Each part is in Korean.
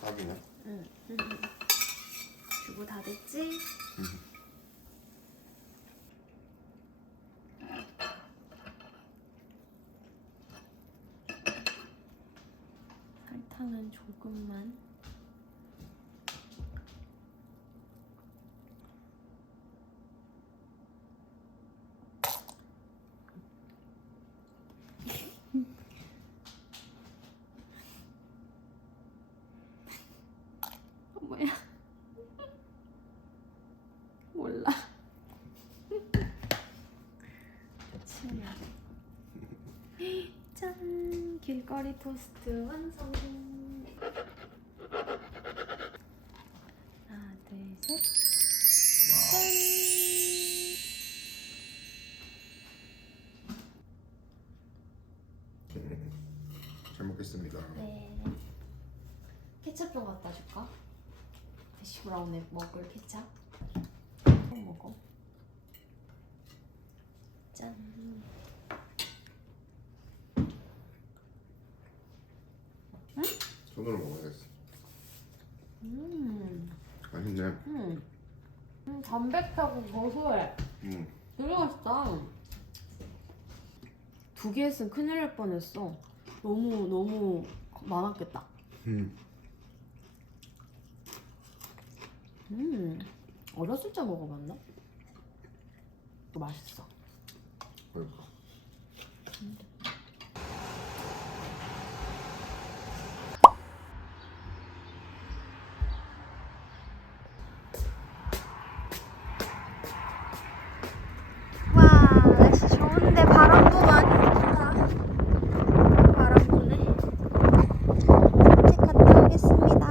딱이네. 응. 주부 다 됐지? 설탕은 조금만. 뭐야? 몰라. 치면. 짠! 길거리 토스트 완성. 하나, 둘, 셋. 짠! 잘 먹겠습니다. 네. 케첩 좀 갖다 줄까? 대시 브라운에 먹을 케첩. 먹어. 짠. 응? 손으로 먹어야겠어. 맛있네. 담백하고 고소해. 되게 맛있다. 두 개 했으면 큰일 날 뻔했어. 너무 많았겠다. 어렸을 때 먹어봤나? 맛있어. 그러니까. 와, 날씨 좋은데 바람도 많이 분다. 바람 부네. 산책 갔다 오겠습니다.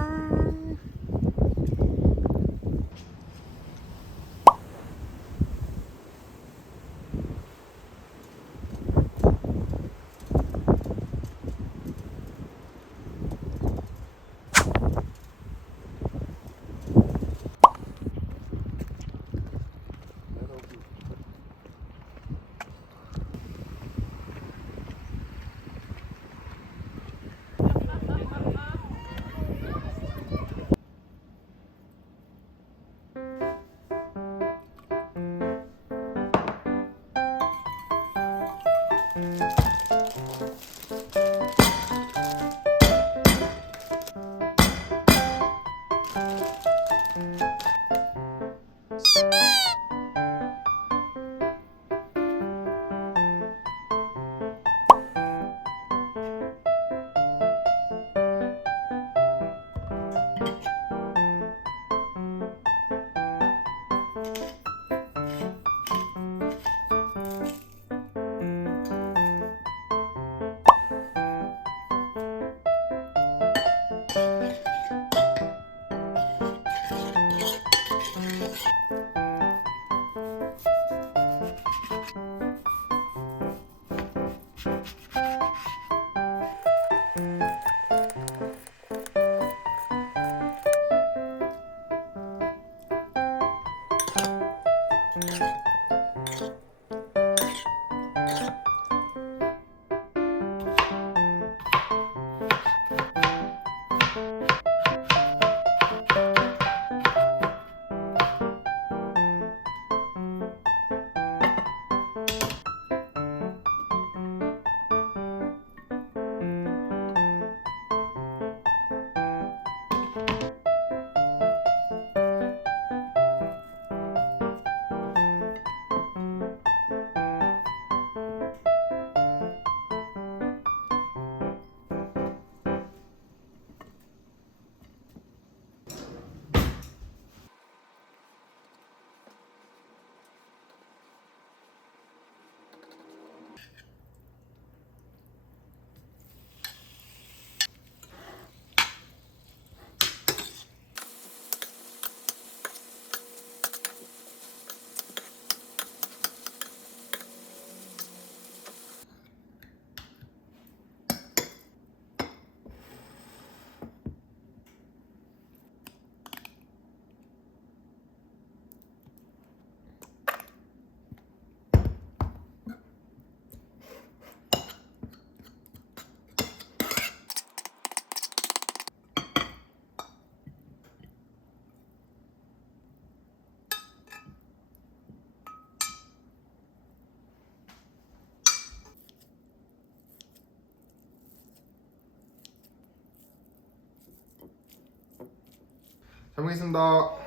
잘 먹겠습니다.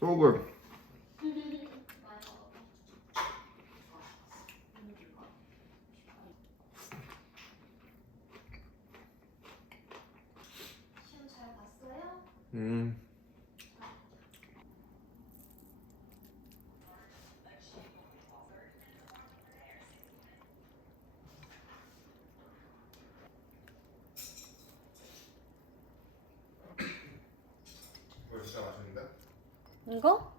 So good. 시험 잘 봤어요? 이거 진짜 맛있는데? 이거?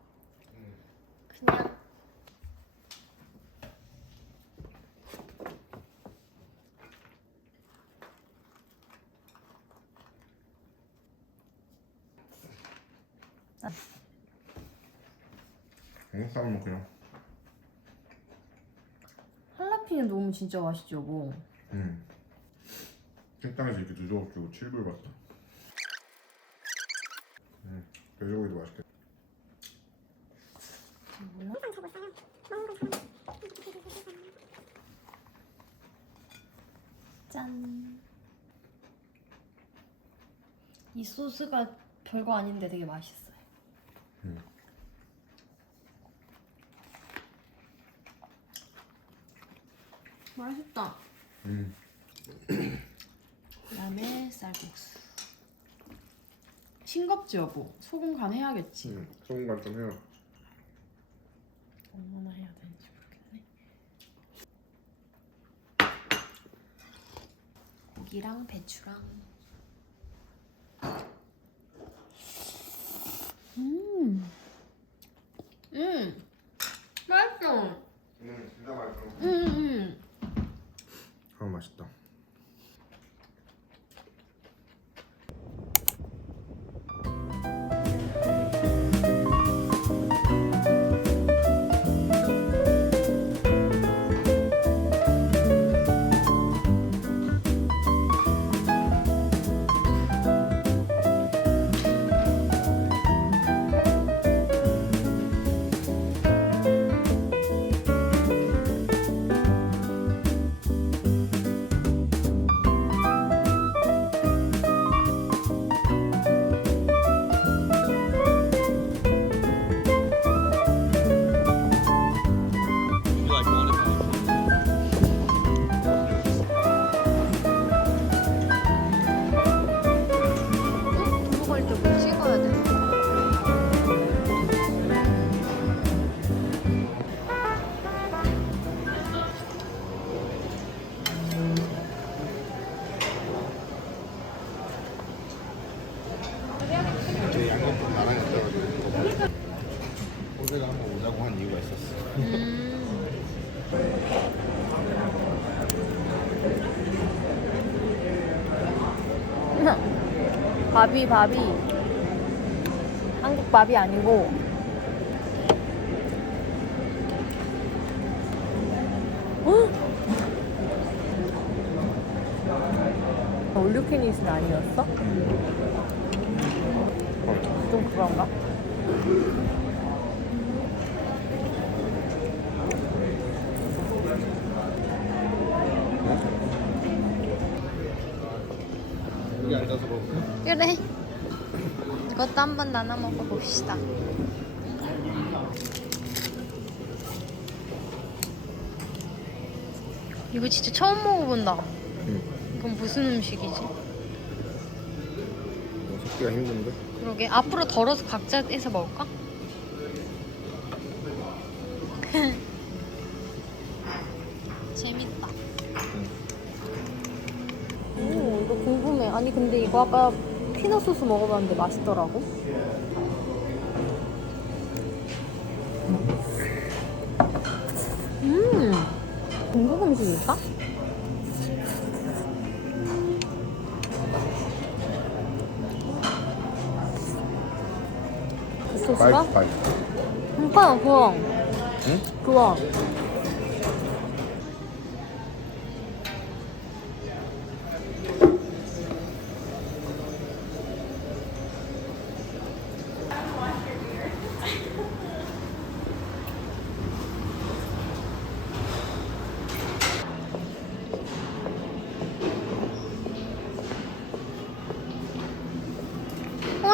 그냥 쌀 먹기랑. 할라피뇨 넣으면 진짜 맛있죠, 뭐. 식당에서 이렇게 늦어가지고 7불 받다. 돼지고기도 맛있겠다. 짠. 이 소스가 별거 아닌데 되게 맛있어요. 맛있다. 그다음에 쌀국수. 싱겁지 여보? 소금 간 해야겠지. 소금 간 좀 해요. 얼마나 해야 되는지 모르겠네. 고기랑 배추랑. 맛있어. 진짜 맛있어. 아 맛있다. 들어갈 때 뭐 찍어야 돼? 제 양념 나랑 있어가지고 호재가 한번 오자고 한 이유가 있었어. 밥이 한국 밥이 아니고 올류캐닛은 아니었어? 좀 그런가? 여기 앉아서 먹을까? 그래. 이것도 한번 나눠 먹어봅시다. 이거 진짜 처음 먹어본다. 이건 무슨 음식이지? 섞기가 힘든데? 그러게. 앞으로 덜어서 각자 해서 먹을까? 재밌다. 오, 이거 궁금해. 아니 근데 이거 아까 피넛 소스 먹어봤는데 맛있더라고. 중국 음식일까? 이 소스가? 빨리. 그러니까 좋아. 응? 좋아.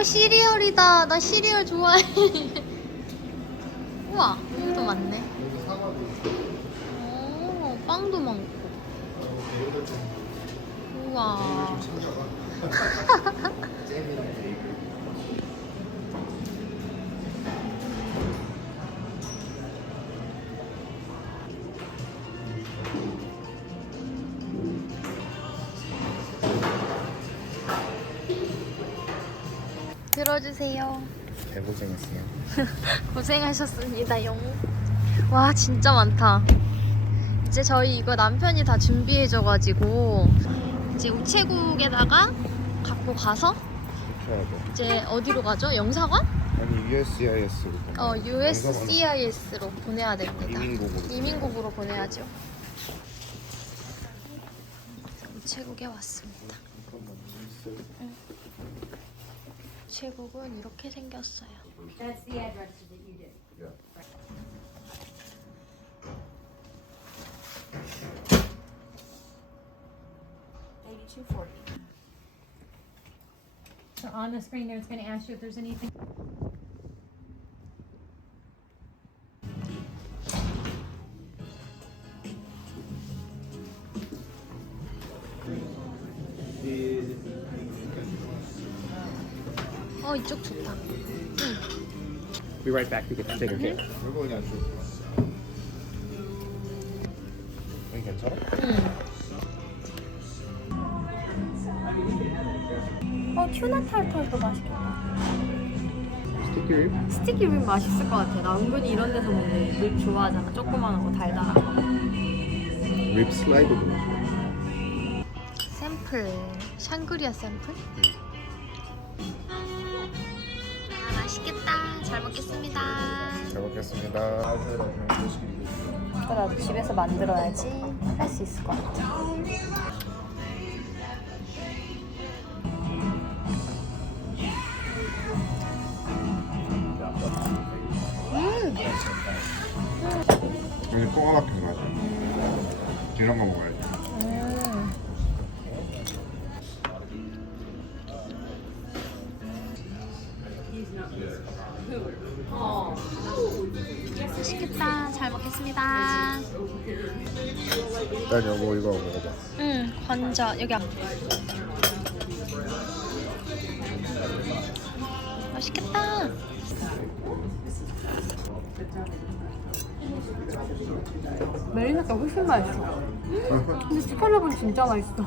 시리얼이다. 나 시리얼 좋아해. 우와, 여기도 많네. 오, 빵도 많고. 우와. 들어주세요. 개고생했어요. 고생하셨습니다, 용. 와, 진짜 많다. 이제 저희 이거 남편이 다 준비해줘가지고 이제 우체국에다가 갖고 가서 그렇게 해야 돼. 이제 어디로 가죠? 영사관? 아니 USCIS로. USCIS로 보내야 됩니다. 이민국으로. 이민국으로 보내야죠. 우체국에 왔습니다. 우체국은 이렇게 생겼어요. That's the address that you did. So on the screen there, it's going to ask you if there's anything. 이쪽 좋다. Be right back to get the ticket. Okay. 이거 그냥 줘. 여기 괜찮아? 튜나 탈탈도 맛있겠다. Sticky rib. 스티키 립 맛있을 것 같아. 나 은근히 이런 데서 먹는 립 좋아하잖아. 조그만한 거 달달한 거. 립 슬라이드. 샘플. 샹그리아 샘플? 맛있겠다. 잘 먹겠습니다. 잘 먹겠습니다. 나도 집에서 만들어야지 할 수 있을 것 같아. 이제 꼬마 같은 거 하자. 이런 거 먹어야지. 맛있겠다. 잘 먹겠습니다. 일단 여보 이거 먹어봐. 관자 여기 앞. 맛있겠다. 메리네가 훨씬 맛있어. 근데 스칼럽은 진짜 맛있어.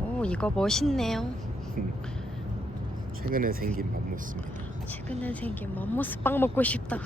오, 이거 멋있네요. 최근에 생긴 맘모스입니다. 최근에 생긴 맘모스 빵 먹고 싶다.